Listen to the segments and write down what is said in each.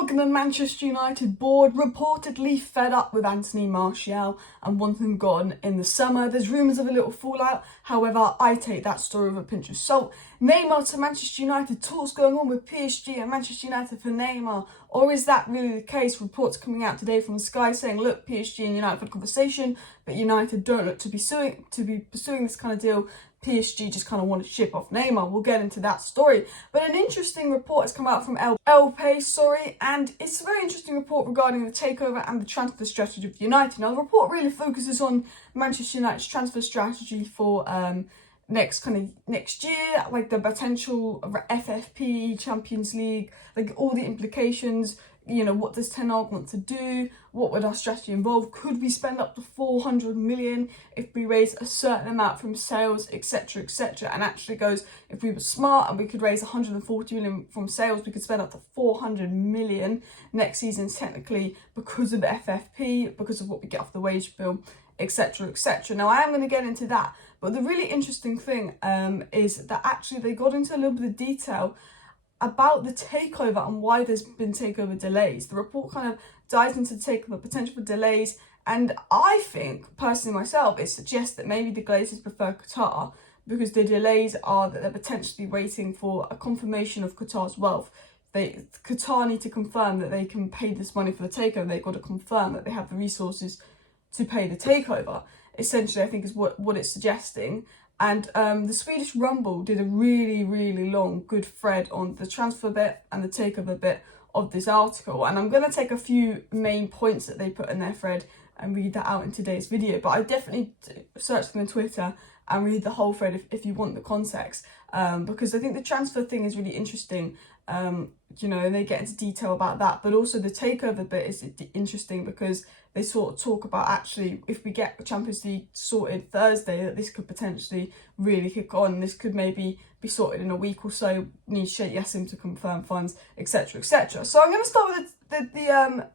Hag and the Manchester United board reportedly fed up with Anthony Martial and want him gone in the summer. There's rumours of a little fallout, however, I take that story with a pinch of salt. Neymar to Manchester United, talks going on with PSG and Manchester United for Neymar, or is that really the case? Reports coming out today from Sky saying, look, PSG and United had a conversation, but United don't look to be pursuing this kind of deal. PSG just kind of want to ship off Neymar. We'll get into that story. But an interesting report has come out from El País, and it's a very interesting report regarding the takeover and the transfer strategy of United. Now, the report really focuses on Manchester United's transfer strategy for next year, like the potential FFP, Champions League, like all the implications. You know, what does Ten Hag want to do? What would our strategy involve? Could we spend up to 400 million if we raise a certain amount from sales, etc., etc.? And actually goes, if we were smart and we could raise 140 million from sales, we could spend up to 400 million next season, technically, because of the FFP, because of what we get off the wage bill, etc., etc. Now, I am going to get into that, but the really interesting thing is that actually they got into a little bit of detail about the takeover and why there's been takeover delays. The report kind of dives into the takeover potential for delays, and I think, personally myself, it suggests that maybe the Glazers prefer Qatar because the delays are that they're potentially waiting for a confirmation of Qatar's wealth. Qatar need to confirm that they can pay this money for the takeover. They've got to confirm that they have the resources to pay the takeover. Essentially, I think is what it's suggesting. And the Swedish Rumble did a really, really long, good thread on the transfer bit and the takeover bit of this article. And I'm going to take a few main points that they put in their thread and read that out in today's video. But I definitely search them on Twitter and read the whole thread if you want the context. Because I think the transfer thing is really interesting. You know, and they get into detail about that. But also the takeover bit is interesting because they sort of talk about actually if we get the Champions League sorted Thursday, that this could potentially really kick on. This could maybe be sorted in a week or so. Need Sheikh Yassim to confirm funds, etc., etc. So I'm going to start with the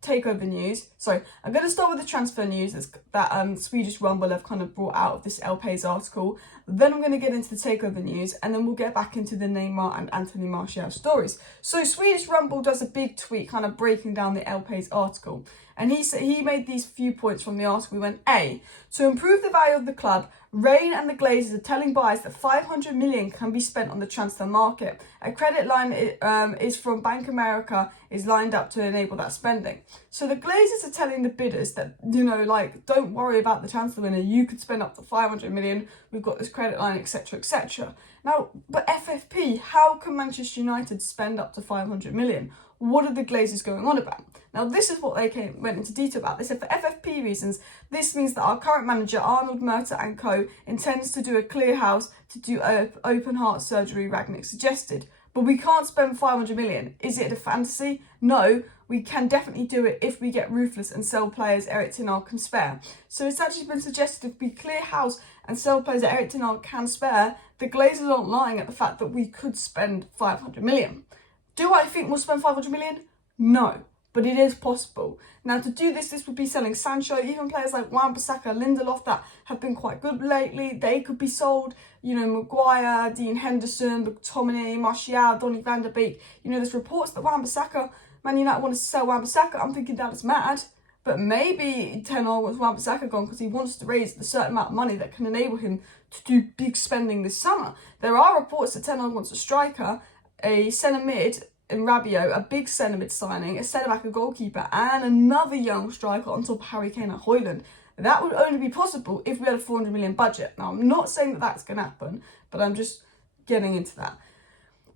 takeover news. Sorry, I'm going to start with the transfer news that Swedish Rumble have kind of brought out of this El País article. Then I'm going to get into the takeover news, and then we'll get back into the Neymar and Anthony Martial stories. So Swedish Rumble does a big tweet kind of breaking down the El País article. And he made these few points from the article. He went, A, to improve the value of the club, Raine and the Glazers are telling buyers that 500 million can be spent on the transfer market. A credit line is from Bank America is lined up to enable that spending. So the Glazers are telling the bidders that, you know, like, don't worry about the transfer window. You could spend up to 500 million. We've got this credit line, etc., etc. Now, but FFP, how can Manchester United spend up to 500 million? What are the Glazers going on about? Now, this is what they went into detail about. They said, for FFP reasons, this means that our current manager, Arnold Murta and co, intends to do a clear house to do open heart surgery, Ragnick suggested. But we can't spend 500 million. Is it a fantasy? No, we can definitely do it if we get ruthless and sell players Erik Ten Hag can spare. So it's actually been suggested if we clear house and sell players that Erik Ten Hag can spare, the Glazers aren't lying at the fact that we could spend 500 million. Do I think we'll spend 500 million? No, but it is possible. Now, to do this would be selling Sancho, even players like Wan-Bissaka, Lindelof that have been quite good lately. They could be sold. You know, Maguire, Dean Henderson, McTominay, Martial, Donny van der Beek. You know, there's reports that Wan-Bissaka, Man United want to sell Wan-Bissaka. I'm thinking that is mad. But maybe Ten Hag wants Wan-Bissaka gone because he wants to raise a certain amount of money that can enable him to do big spending this summer. There are reports that Ten Hag wants a striker, a centre mid in Rabiot, a big centre mid signing, a centre back, a goalkeeper, and another young striker on top of Harry Kane and Højlund. That would only be possible if we had a 400 million budget. Now, I'm not saying that that's going to happen, but I'm just getting into that.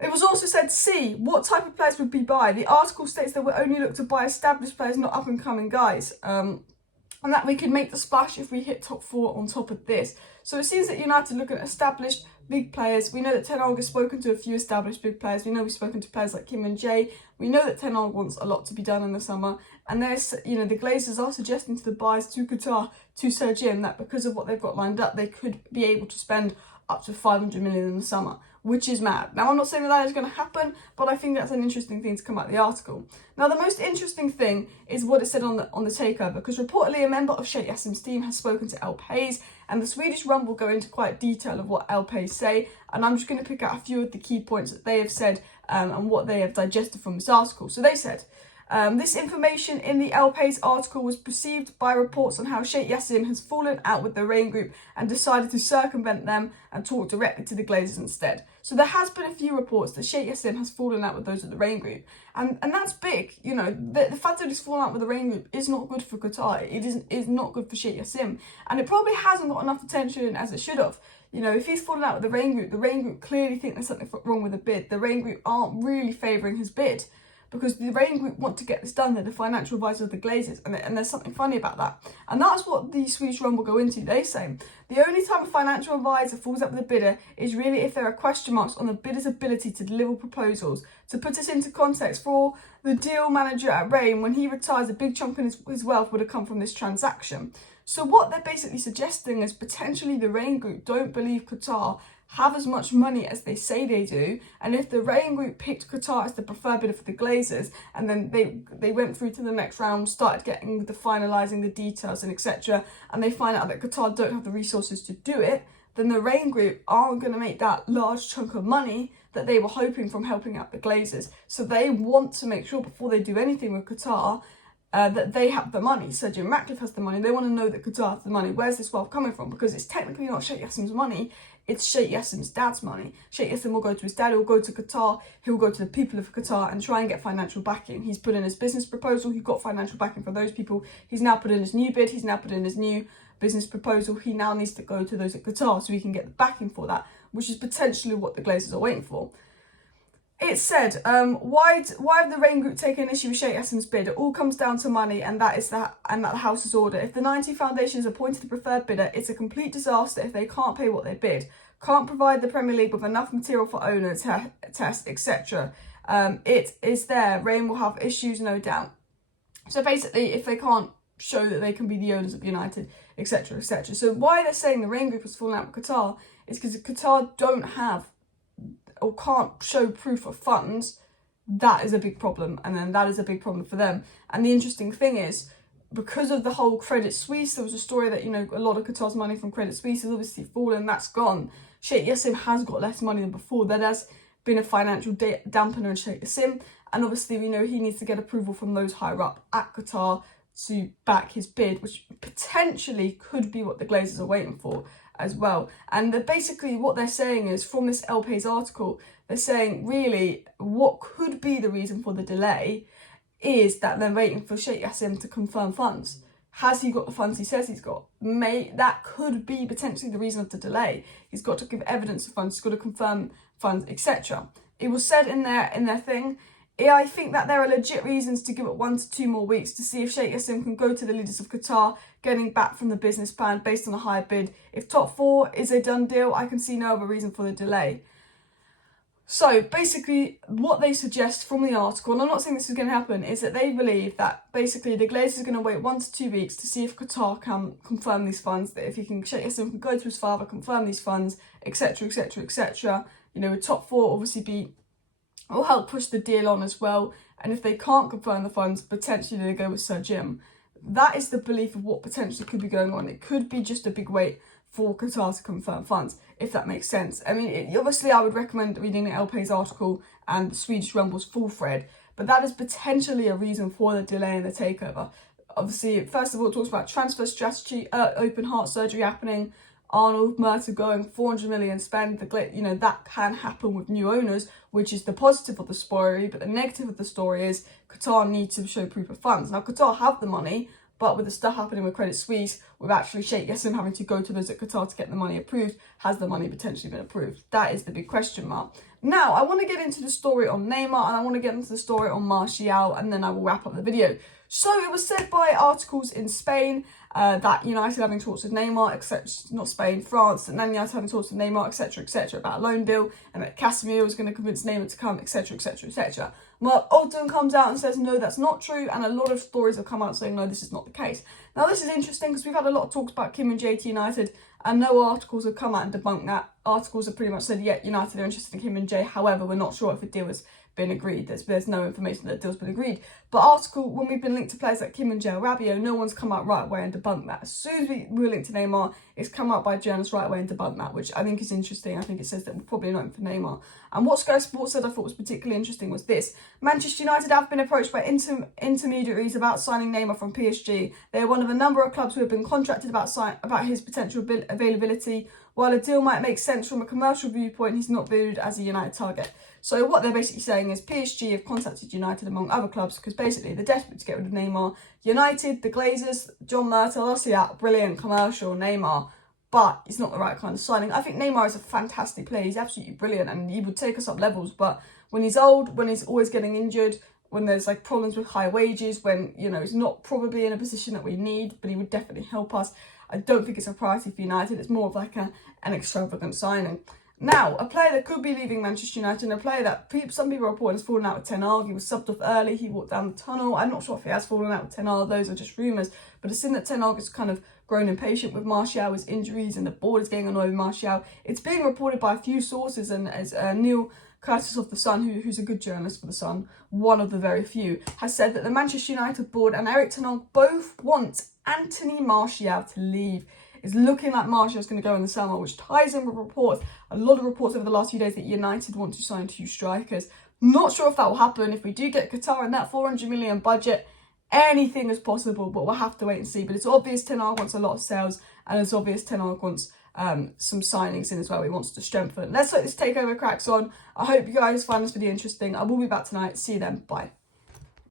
It was also said, C, what type of players would we buy? The article states that we only look to buy established players, not up-and-coming guys. And that we could make the splash if we hit top 4 on top of this. So it seems that United look at established big players. We know that Ten Hag has spoken to a few established big players. We know we've spoken to players like Kim and Jay. We know that Ten Hag wants a lot to be done in the summer. And there's, you know, the Glazers are suggesting to the buyers to Qatar, to Sir Jim, that because of what they've got lined up, they could be able to spend up to 500 million in the summer, which is mad. Now, I'm not saying that is going to happen, but I think that's an interesting thing to come out of the article. Now, the most interesting thing is what it said on the takeover, because reportedly a member of Sheikh Yassim's team has spoken to El País, and the Swedish Rumble go into quite detail of what El País say, and I'm just going to pick out a few of the key points that they have said and what they have digested from this article. So they said, this information in the El País article was perceived by reports on how Sheikh Yassim has fallen out with the Raine Group and decided to circumvent them and talk directly to the Glazers instead. So there has been a few reports that Sheikh Yassim has fallen out with those of the Raine Group, and that's big. You know, the fact that he's fallen out with the Raine Group is not good for Qatar. It is not good for Sheikh Yassim, and it probably hasn't got enough attention as it should have. You know, if he's fallen out with the Raine Group clearly think there's something wrong with the bid. The Raine Group aren't really favouring his bid, because the Raine Group want to get this done. They're the financial advisor of the Glazers, and there's something funny about that. And that's what the Swedish Rumble go into. They say the only time a financial advisor falls out with a bidder is really if there are question marks on the bidder's ability to deliver proposals. To put this into context, for the deal manager at Raine, when he retires, a big chunk in his wealth would have come from this transaction. So what they're basically suggesting is potentially the Raine Group don't believe Qatar have as much money as they say they do, and if the Raine Group picked Qatar as the preferred bidder for the Glazers, and then they went through to the next round, started getting the finalising the details and etc., and they find out that Qatar don't have the resources to do it, then the Raine Group aren't going to make that large chunk of money that they were hoping from helping out the Glazers. So they want to make sure before they do anything with Qatar that they have the money. So Jim Ratcliffe has the money. They want to know that Qatar has the money. Where's this wealth coming from? Because it's technically not Sheikh Yassim's money. It's Sheikh Yassim's dad's money. Sheikh Yassim will go to his dad, he'll go to Qatar, he'll go to the people of Qatar and try and get financial backing. He's put in his business proposal, he got financial backing for those people. He's now put in his new bid, he's now put in his new business proposal. He now needs to go to those at Qatar so he can get the backing for that, which is potentially what the Glazers are waiting for. It said, why have the Raine Group taken issue with Sheikh Yassim's bid? It all comes down to money, and that the House's order. If the 90 Foundation is appointed the preferred bidder, it's a complete disaster if they can't pay what they bid, can't provide the Premier League with enough material for owner tests, etc. It is there. Raine will have issues, no doubt. So basically, if they can't show that they can be the owners of United, etc., etc. So why they're saying the Raine Group has fallen out with Qatar is because Qatar don't have or can't show proof of funds. That is a big problem, and then that is a big problem for them. And the interesting thing is, because of the whole Credit Suisse, there was a story that, you know, a lot of Qatar's money from Credit Suisse has obviously fallen, that's gone. Sheikh Yassim has got less money than before. There has been a financial dampener in Sheikh Yassim, and obviously we know he needs to get approval from those higher up at Qatar to back his bid, which potentially could be what the Glazers are waiting for as well. And basically what they're saying is, from this El País article, they're saying really what could be the reason for the delay is that they're waiting for Sheikh Yassim to confirm funds. Has he got the funds he says he's got? That could be potentially the reason of the delay. He's got to give evidence of funds, he's got to confirm funds, etc. It was said in their thing, I think that there are legit reasons to give it 1 to 2 more weeks to see if Sheikh Yassim can go to the leaders of Qatar, getting back from the business plan based on a higher bid. If top 4 is a done deal, I can see no other reason for the delay. So basically what they suggest from the article, and I'm not saying this is going to happen, is that they believe that basically the Glazers are going to wait 1 to 2 weeks to see if Qatar can confirm these funds, that if Sheikh Yassim can go to his father, confirm these funds, etc, etc, etc. You know, with top 4 obviously will help push the deal on as well. And if they can't confirm the funds, potentially they go with Sir Jim. That is the belief of what potentially could be going on. It could be just a big wait for Qatar to confirm funds, if that makes sense. I mean, obviously I would recommend reading the El País article and the Swedish Rumble's full thread, but that is potentially a reason for the delay in the takeover. Obviously, first of all, it talks about transfer strategy, open heart surgery happening, Arnold Murta going 400 million spend. You know, that can happen with new owners, which is the positive of the story, but the negative of the story is Qatar need to show proof of funds. Now, Qatar have the money, but with the stuff happening with Credit Suisse, with actually Sheikh Yassim having to go to those at Qatar to get the money approved, has the money potentially been approved? That is the big question mark. Now, I want to get into the story on Neymar, and I want to get into the story on Martial, and then I will wrap up the video. So it was said by articles in Spain that United having talks with Neymar, except not Spain, France, and then United having talks with Neymar, etc, etc, about a loan deal, and that Casemiro was going to convince Neymar to come, etc, etc, etc. Mark Ogden comes out and says, no, that's not true, and a lot of stories have come out saying, no, this is not the case. Now, this is interesting because we've had a lot of talks about Kim and Jay to United, and no articles have come out and debunked that. Articles have pretty much said, yeah, United are interested in Kim and Jay, however, we're not sure if a deal has been agreed. There's no information that a deal's been agreed. But article, when we've been linked to players like Kim and Joe Rabiot, no one's come out right away and debunked that. As soon as we were linked to Neymar, it's come out by journalists right away and debunked that, which I think is interesting. I think it says that we're probably not in for Neymar. And what Sky Sports said I thought was particularly interesting was this. Manchester United have been approached by intermediaries about signing Neymar from PSG. They are one of a number of clubs who have been contracted about his potential availability. While a deal might make sense from a commercial viewpoint, he's not viewed as a United target. So what they're basically saying is PSG have contacted United among other clubs because basically they're desperate to get rid of Neymar. United, the Glazers, John Murtaugh, they'll see that brilliant commercial Neymar, but it's not the right kind of signing. I think Neymar is a fantastic player. He's absolutely brilliant and he would take us up levels, but when he's old, when he's always getting injured, when there's like problems with high wages, when, you know, he's not probably in a position that we need, but he would definitely help us. I don't think it's a priority for United. It's more of like an extravagant signing. Now, a player that could be leaving Manchester United and a player that some people are reporting has fallen out with Ten Hag. He was subbed off early. He walked down the tunnel. I'm not sure if he has fallen out with Ten Hag. Those are just rumours. But it's seen that Ten Hag has kind of grown impatient with Martial, his injuries, and the board is getting annoyed with Martial. It's being reported by a few sources, and as Neil Curtis of The Sun, who's a good journalist for The Sun, one of the very few, has said that the Manchester United board and Erik Ten Hag both want Anthony Martial to leave. It's looking like Martial's going to go in the summer, which ties in with reports, a lot of reports over the last few days that United want to sign 2 strikers. Not sure if that will happen. If we do get Qatar and that 400 million budget, anything is possible, but we'll have to wait and see. But it's obvious Ten Hag wants a lot of sales, and it's obvious Ten Hag wants some signings in as well. He wants to strengthen. Let's hope this takeover cracks on. I hope you guys find this video interesting. I will be back tonight. See you then. Bye.